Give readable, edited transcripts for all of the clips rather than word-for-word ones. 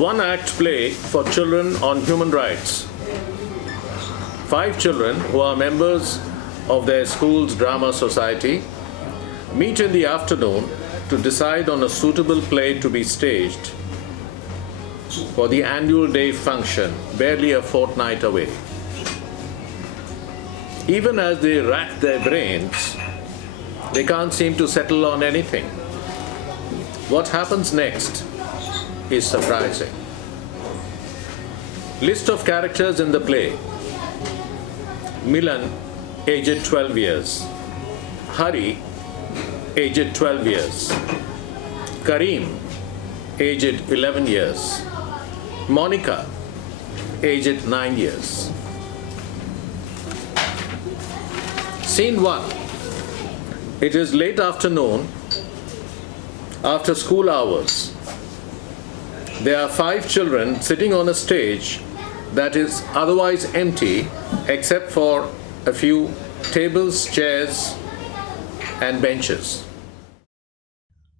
one-act play for children on human rights. 5 children who are members of their school's drama society meet in the afternoon to decide on a suitable play to be staged for the annual day function, barely a fortnight away. Even as they rack their brains, they can't seem to settle on anything. What happens next is surprising. List of characters in the play: Milan, aged 12 years; Hari, aged 12 years; Kareem, aged 11 years; Monica, aged 9 years. Scene 1. It is late afternoon, after school hours. There are 5 children sitting on a stage that is otherwise empty except for a few tables, chairs, and benches.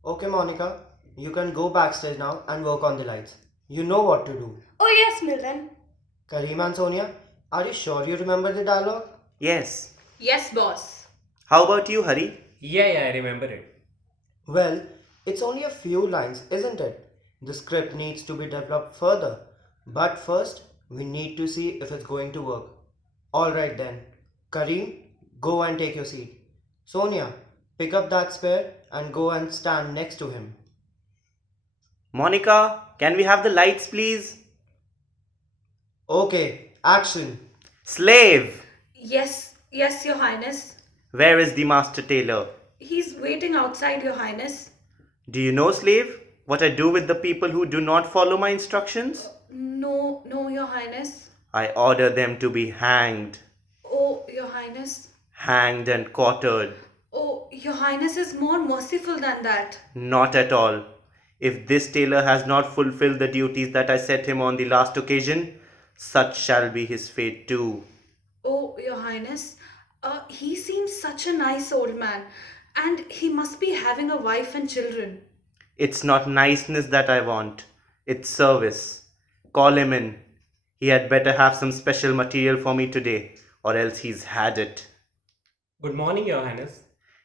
Okay, Monica, you can go backstage now and work on the lights. You know what to do. Oh yes, Milton. Kareem and Sonia, are you sure you remember the dialogue? Yes. Yes, boss. How about you, Hari? Yeah, I remember it. Well, it's only a few lines, isn't it? The script needs to be developed further. But first, we need to see if it's going to work. Alright then. Kareem, go and take your seat. Sonia, pick up that spare and go and stand next to him. Monica, can we have the lights, please? Okay, action. Slave! Yes, Your Highness. Where is the master tailor? He's waiting outside, Your Highness. Do you know, slave, what I do with the people who do not follow my instructions? No, Your Highness. I order them to be hanged. Oh, Your Highness. Hanged and quartered. Oh, Your Highness is more merciful than that. Not at all. If this tailor has not fulfilled the duties that I set him on the last occasion, such shall be his fate too. Oh, Your Highness. He seems such a nice old man, and he must be having a wife and children. It's not niceness that I want. It's service. Call him in. He had better have some special material for me today, or else he's had it. Good morning, Your Highness.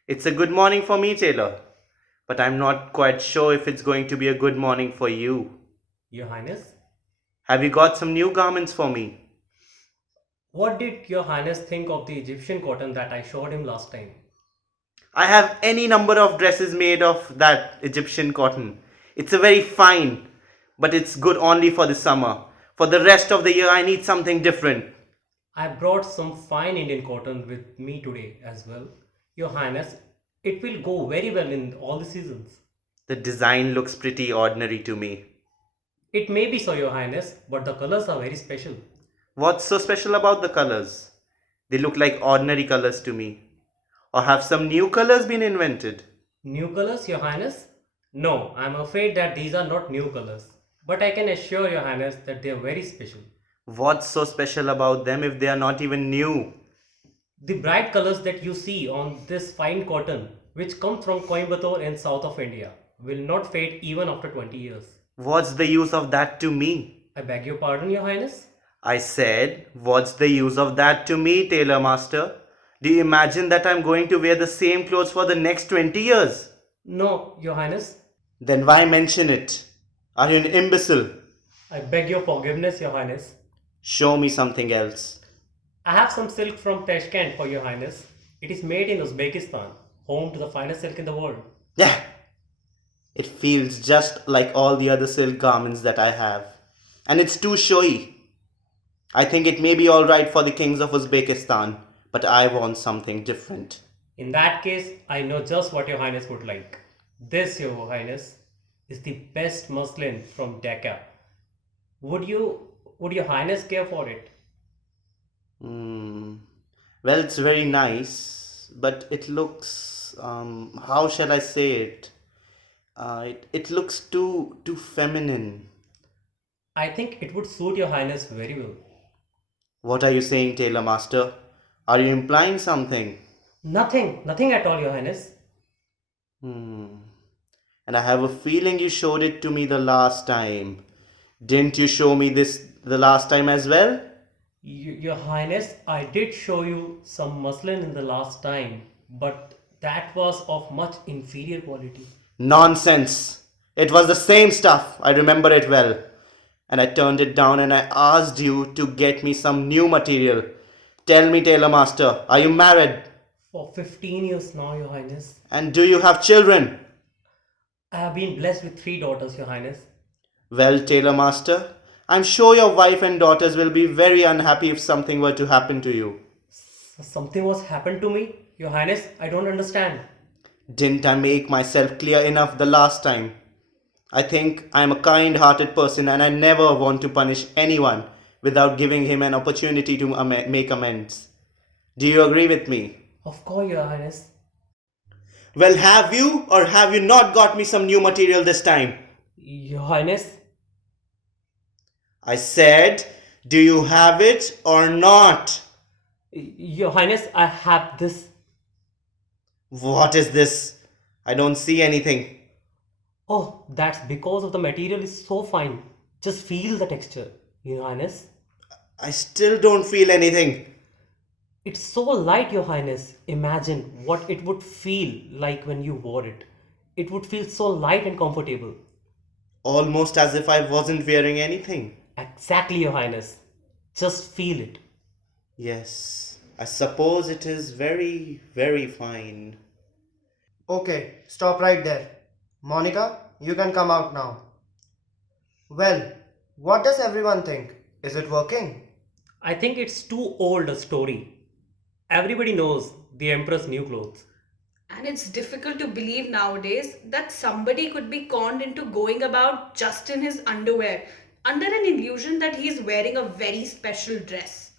It's a good morning for me, tailor. But I'm not quite sure if it's going to be a good morning for you. Your Highness? Have you got some new garments for me? What did Your Highness think of the Egyptian cotton that I showed him last time? I have any number of dresses made of that Egyptian cotton. It's a very fine, but it's good only for the summer. For the rest of the year, I need something different. I brought some fine Indian cotton with me today as well. Your Highness, it will go very well in all the seasons. The design looks pretty ordinary to me. It may be so, Your Highness, but the colors are very special. What's so special about the colors? They look like ordinary colors to me. Or have some new colors been invented? New colors, Your Highness? No, I'm afraid that these are not new colors. But I can assure Your Highness that they are very special. What's so special about them if they are not even new? The bright colors that you see on this fine cotton, which comes from Coimbatore in south of India, will not fade even after 20 years. What's the use of that to me? I beg your pardon, Your Highness? I said, what's the use of that to me, tailor master? Do you imagine that I'm going to wear the same clothes for the next 20 years? No, Your Highness. Then why mention it? Are you an imbecile? I beg your forgiveness, Your Highness. Show me something else. I have some silk from Tashkent for Your Highness. It is made in Uzbekistan, home to the finest silk in the world. Yeah, it feels just like all the other silk garments that I have. And it's too showy. I think it may be alright for the kings of Uzbekistan, but I want something different. In that case, I know just what Your Highness would like. This, Your Highness, is the best muslin from Dhaka. Would Your Highness care for it? Well, it's very nice, but it looks, how shall I say it? It looks too feminine. I think it would suit Your Highness very well. What are you saying, tailor master? Are you implying something? Nothing at all, Your Highness. And I have a feeling you showed it to me the last time. Didn't you show me this the last time as well? Your Highness, I did show you some muslin in the last time, but that was of much inferior quality. Nonsense! It was the same stuff, I remember it well. And I turned it down and I asked you to get me some new material. Tell me, Tailor Master, are you married? For 15 years now, Your Highness. And do you have children? I have been blessed with 3 daughters, Your Highness. Well, Tailor Master, I'm sure your wife and daughters will be very unhappy if something were to happen to you. Something was happened to me? Your Highness, I don't understand. Didn't I make myself clear enough the last time? I think I'm a kind hearted person and I never want to punish anyone without giving him an opportunity to make amends. Do you agree with me? Of course, Your Highness. Well, have you or have you not got me some new material this time? Your Highness, I said, do you have it or not? Your Highness, I have this. What is this? I don't see anything. Oh, that's because of the material is so fine. Just feel the texture, Your Highness. I still don't feel anything. It's so light, Your Highness. Imagine what it would feel like when you wore it. It would feel so light and comfortable. Almost as if I wasn't wearing anything. Exactly, Your Highness. Just feel it. Yes, I suppose it is very, very fine. Okay, stop right there. Monica, you can come out now. Well, what does everyone think? Is it working? I think it's too old a story. Everybody knows the Emperor's new clothes. And it's difficult to believe nowadays that somebody could be conned into going about just in his underwear under an illusion that he's wearing a very special dress.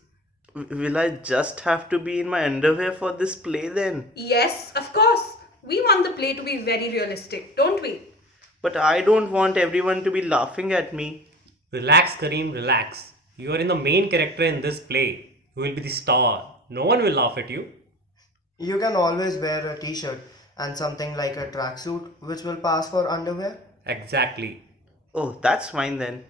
Will I just have to be in my underwear for this play then? Yes, of course. We want the play to be very realistic, don't we? But I don't want everyone to be laughing at me. Relax, Kareem, relax. You are in the main character in this play. You will be the star. No one will laugh at you. You can always wear a t-shirt and something like a tracksuit which will pass for underwear. Exactly. Oh, that's fine then.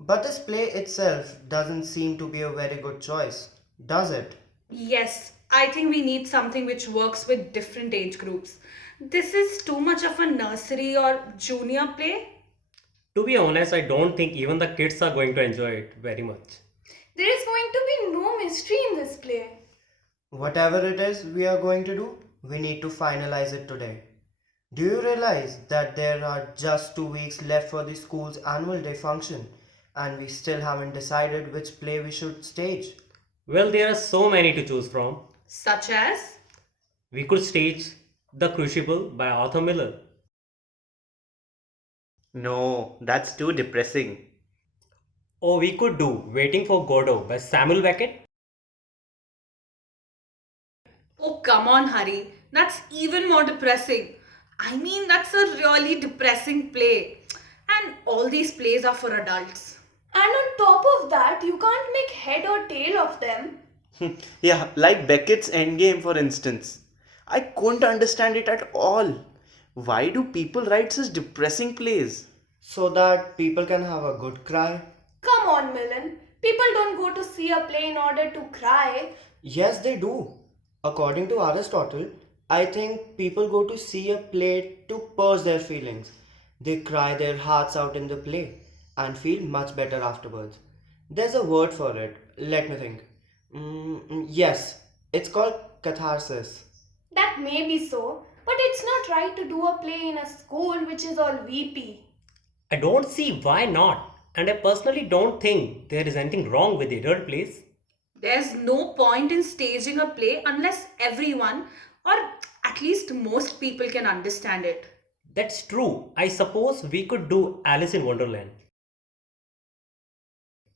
But this play itself doesn't seem to be a very good choice, does it? Yes, I think we need something which works with different age groups. This is too much of a nursery or junior play. To be honest, I don't think even the kids are going to enjoy it very much. There is going to be no mystery in this play. Whatever it is we are going to do, we need to finalize it today. Do you realize that there are just 2 weeks left for the school's annual day function and we still haven't decided which play we should stage? Well, there are so many to choose from. Such as? We could stage The Crucible by Arthur Miller. No, that's too depressing. Or we could do Waiting for Godot by Samuel Beckett. Oh, come on, Hari. That's even more depressing. I mean, that's a really depressing play. And all these plays are for adults. And on top of that, you can't make head or tail of them. Yeah, like Beckett's Endgame for instance. I couldn't understand it at all. Why do people write such depressing plays? So that people can have a good cry? Come on, Milan. People don't go to see a play in order to cry. Yes, they do. According to Aristotle, I think people go to see a play to purge their feelings. They cry their hearts out in the play and feel much better afterwards. There's a word for it. Let me think. Yes, it's called catharsis. That may be so, but it's not right to do a play in a school which is all weepy. I don't see why not. And I personally don't think there is anything wrong with adult plays. There's no point in staging a play unless everyone, or at least most people, can understand it. That's true. I suppose we could do Alice in Wonderland.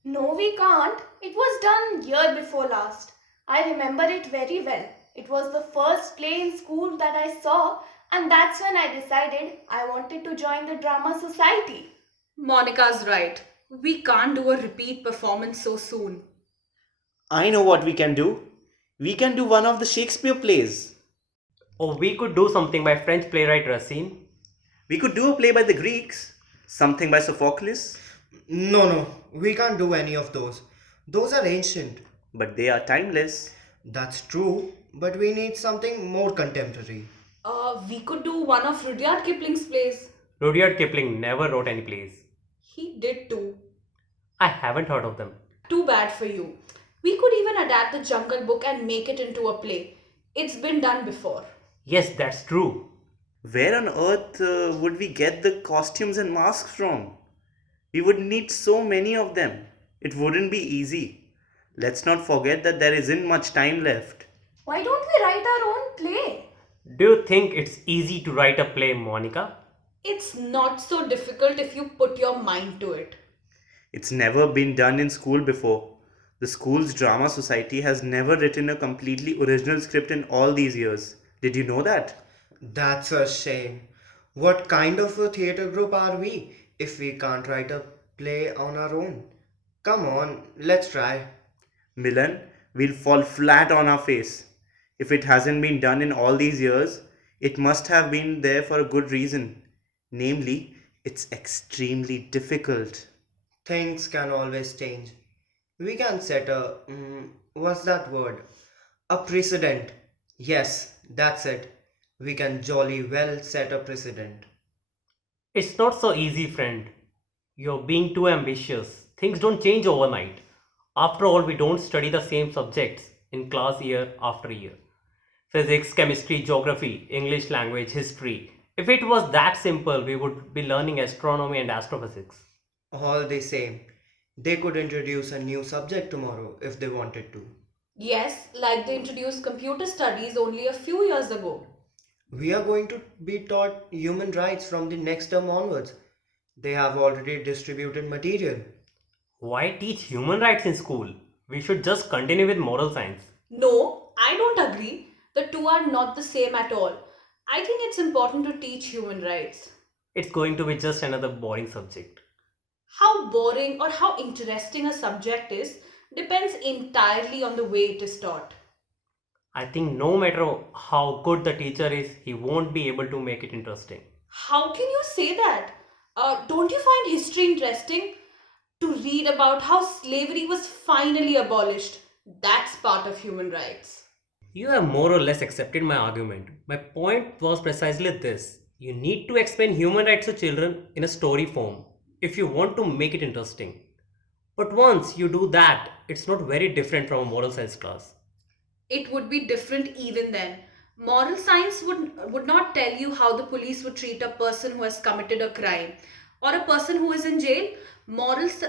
No, we can't. It was done year before last. I remember it very well. It was the first play in school that I saw, and that's when I decided I wanted to join the drama society. Monica's right. We can't do a repeat performance so soon. I know what we can do. We can do one of the Shakespeare plays. Or we could do something by French playwright Racine. We could do a play by the Greeks. Something by Sophocles? No, we can't do any of those. Those are ancient. But they are timeless. That's true, but we need something more contemporary. We could do one of Rudyard Kipling's plays. Rudyard Kipling never wrote any plays. He did too. I haven't heard of them. Too bad for you. We could even adapt the Jungle Book and make it into a play. It's been done before. Yes, that's true. Where on earth would we get the costumes and masks from? We would need so many of them. It wouldn't be easy. Let's not forget that there isn't much time left. Why don't we write our own play? Do you think it's easy to write a play, Monica? It's not so difficult if you put your mind to it. It's never been done in school before. The school's drama society has never written a completely original script in all these years. Did you know that? That's a shame. What kind of a theatre group are we if we can't write a play on our own? Come on, let's try. Milan, we'll fall flat on our face. If it hasn't been done in all these years, it must have been there for a good reason. Namely, it's extremely difficult. Things can always change. We can set a. What's that word? A precedent. Yes, that's it. We can jolly well set a precedent. It's not so easy, friend. You're being too ambitious. Things don't change overnight. After all, we don't study the same subjects in class year after year. Physics, chemistry, geography, English language, history. If it was that simple, we would be learning astronomy and astrophysics. All the same, they could introduce a new subject tomorrow if they wanted to. Yes, like they introduced computer studies only a few years ago. We are going to be taught human rights from the next term onwards. They have already distributed material. Why teach human rights in school? We should just continue with moral science. No, I don't agree. The two are not the same at all. I think it's important to teach human rights. It's going to be just another boring subject. How boring or how interesting a subject is depends entirely on the way it is taught. I think no matter how good the teacher is, he won't be able to make it interesting. How can you say that? Don't you find history interesting? To read about how slavery was finally abolished. That's part of human rights. You have more or less accepted my argument. My point was precisely this. You need to explain human rights to children in a story form if you want to make it interesting. But once you do that, it's not very different from a moral science class. It would be different even then. Moral science would not tell you how the police would treat a person who has committed a crime or a person who is in jail.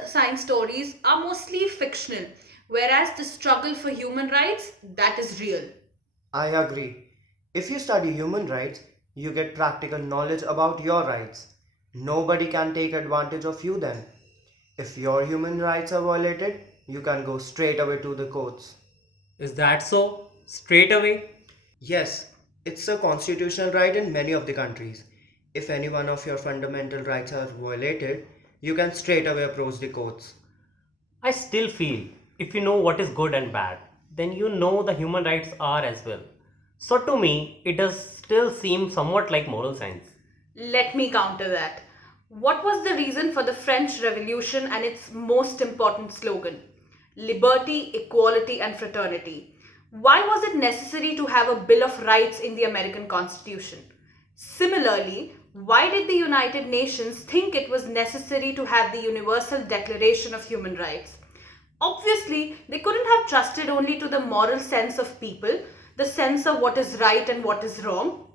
Science stories are mostly fictional, whereas the struggle for human rights, that is real. I agree. If you study human rights, you get practical knowledge about your rights. Nobody can take advantage of you then. If your human rights are violated, you can go straight away to the courts. Is that so? Straight away? Yes, it's a constitutional right in many of the countries. If any one of your fundamental rights are violated, you can straight away approach the courts. I still feel if you know what is good and bad, then you know the human rights are as well. So to me, it does still seem somewhat like moral science. Let me counter that. What was the reason for the French Revolution and its most important slogan? Liberty, equality, and fraternity. Why was it necessary to have a Bill of Rights in the American Constitution? Similarly, why did the United Nations think it was necessary to have the Universal Declaration of Human Rights? Obviously, they couldn't have trusted only to the moral sense of people, the sense of what is right and what is wrong.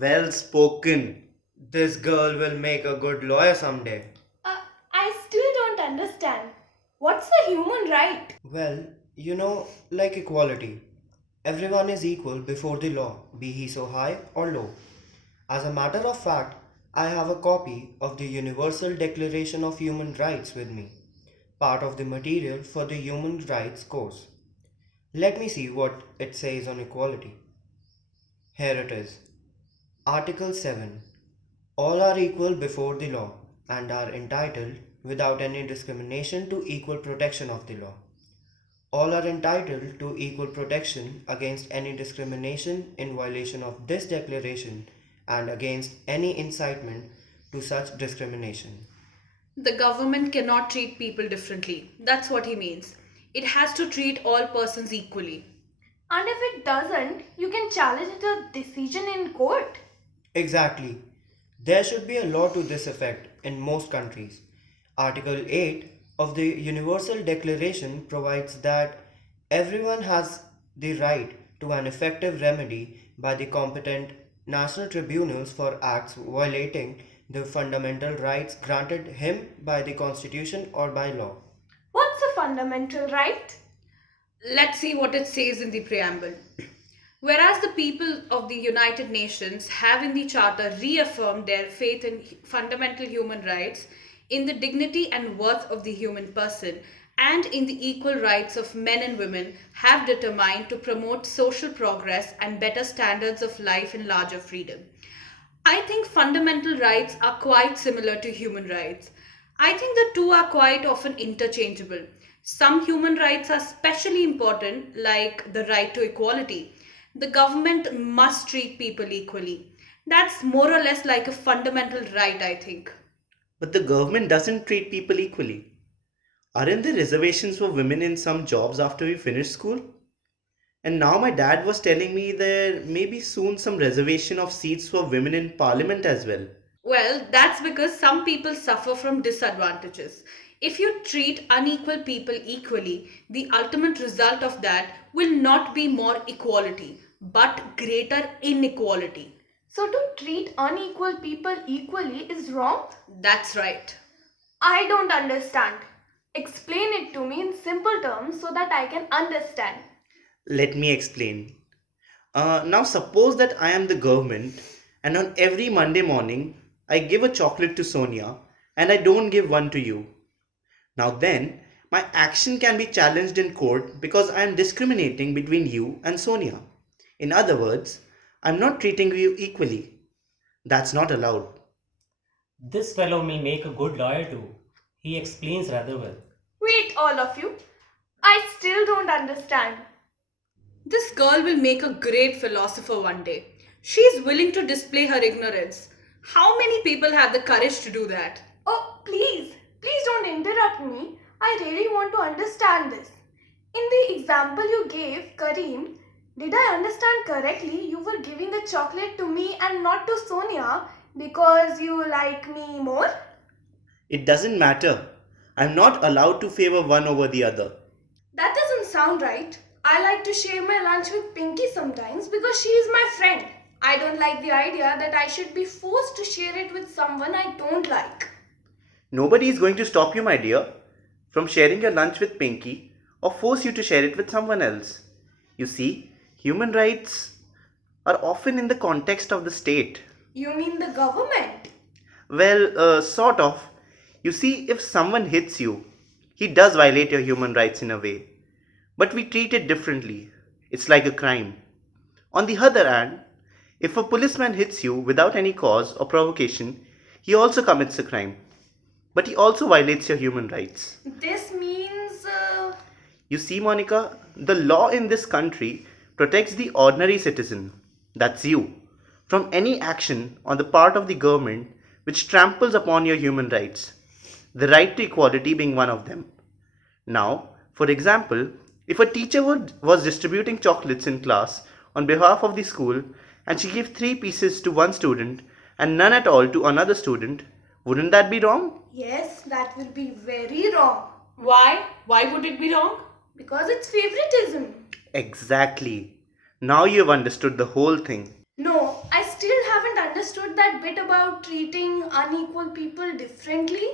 Well spoken. This girl will make a good lawyer someday. I still don't understand. What's a human right? Well, like equality. Everyone is equal before the law, be he so high or low. As a matter of fact, I have a copy of the Universal Declaration of Human Rights with me, part of the material for the Human Rights course. Let me see what it says on equality. Here it is. Article 7. All are equal before the law and are entitled, without any discrimination, to equal protection of the law. All are entitled to equal protection against any discrimination in violation of this declaration and against any incitement to such discrimination. The government cannot treat people differently. That's what he means. It has to treat all persons equally. And if it doesn't, you can challenge the decision in court. Exactly. There should be a law to this effect in most countries. Article 8 of the Universal Declaration provides that everyone has the right to an effective remedy by the competent national tribunals for acts violating the fundamental rights granted him by the Constitution or by law. What's a fundamental right? Let's see what it says in the preamble. Whereas the people of the United Nations have in the Charter reaffirmed their faith in fundamental human rights, in the dignity and worth of the human person, and in the equal rights of men and women, have determined to promote social progress and better standards of life and larger freedom. I think fundamental rights are quite similar to human rights. I think the two are quite often interchangeable. Some human rights are especially important, like the right to equality. The government must treat people equally. That's more or less like a fundamental right, I think. But the government doesn't treat people equally. Aren't there reservations for women in some jobs after we finish school? And now my dad was telling me there may be soon some reservation of seats for women in parliament as well. Well, that's because some people suffer from disadvantages. If you treat unequal people equally, the ultimate result of that will not be more equality, but greater inequality. So to treat unequal people equally is wrong? That's right. I don't understand. Explain it to me in simple terms so that I can understand. Let me explain. Now, suppose that I am the government, and on every Monday morning, I give a chocolate to Sonia and I don't give one to you. Now, then, my action can be challenged in court because I am discriminating between you and Sonia. In other words, I'm not treating you equally. That's not allowed. This fellow will make a good lawyer too. He explains rather well. Wait, all of you. I still don't understand. This girl will make a great philosopher one day. She is willing to display her ignorance. How many people have the courage to do that? Oh, please don't interrupt me. I really want to understand this. In the example you gave, Kareem, did I understand correctly? You were giving the chocolate to me and not to Sonia because you like me more? It doesn't matter. I'm not allowed to favor one over the other. That doesn't sound right. I like to share my lunch with Pinky sometimes because she is my friend. I don't like the idea that I should be forced to share it with someone I don't like. Nobody is going to stop you, my dear, from sharing your lunch with Pinky or force you to share it with someone else. You see, human rights are often in the context of the state. You mean the government? Well, sort of. You see, if someone hits you, he does violate your human rights in a way. But we treat it differently. It's like a crime. On the other hand, if a policeman hits you without any cause or provocation, he also commits a crime. But he also violates your human rights. This means. You see, Monica, the law in this country protects the ordinary citizen, that's you, from any action on the part of the government which tramples upon your human rights, the right to equality being one of them. Now, for example, if a teacher was distributing chocolates in class on behalf of the school and she gave 3 pieces to one student and none at all to another student, wouldn't that be wrong? Yes, that will be very wrong. Why? Why would it be wrong? Because it's favoritism. Exactly. Now you have understood the whole thing. No, I still haven't understood that bit about treating unequal people differently.